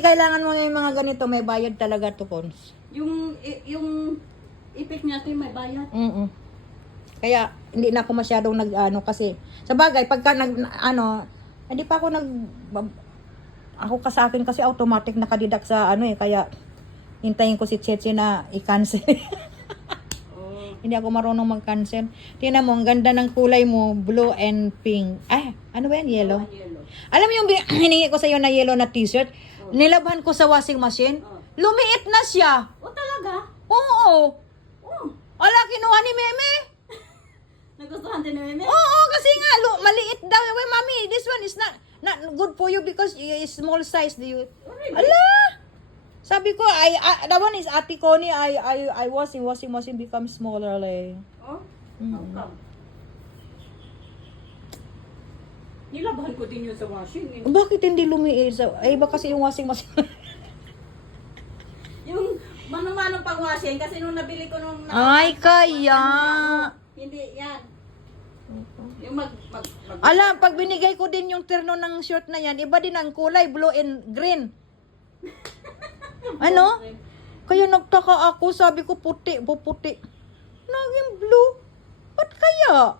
Kailangan mo yung mga ganito, may bayad talaga to, Cons. Yung ipik natin may bayad. Kaya hindi na ako masyadong nag-ano kasi sa bagay pagka hindi pa ako ako sa akin kasi automatic nakadidak sa kaya hintayin ko si Cheche na i-cancel. Hindi ako marunong mag-cancel. Tingnan mo, ang ganda ng kulay mo, blue and pink. Ay, ano ba yan? Yellow? Yellow. Alam mo yung hiningi ko sa iyo na yellow na t-shirt? Nilabhan ko sa washing machine. Lumiit na siya. O talaga? Oo. Oh. Ala, kinuha ni Meme. Nagustuhan din ni Meme? Oo, kasi nga, maliit daw. Wait, mommy, this one is not good for you because it's small size. Do you? Ala! Sabi ko, that one is Ate Connie. I washing machine become smaller. Like. Oh? How come? Nilabahan ko din yun sa washing. Bakit hindi lumiit? Iba kasi yung washing machine. Yung mano-mano pang washing kasi nung nabili ko nung... Ay, kaya. Hindi, yan. Yung Alam, pag binigay ko din yung terno ng shirt na yan, iba din ang kulay, blue and green. Ano? Kaya nagtaka ako, sabi ko puti, puputi. Naging blue. Ba't kaya?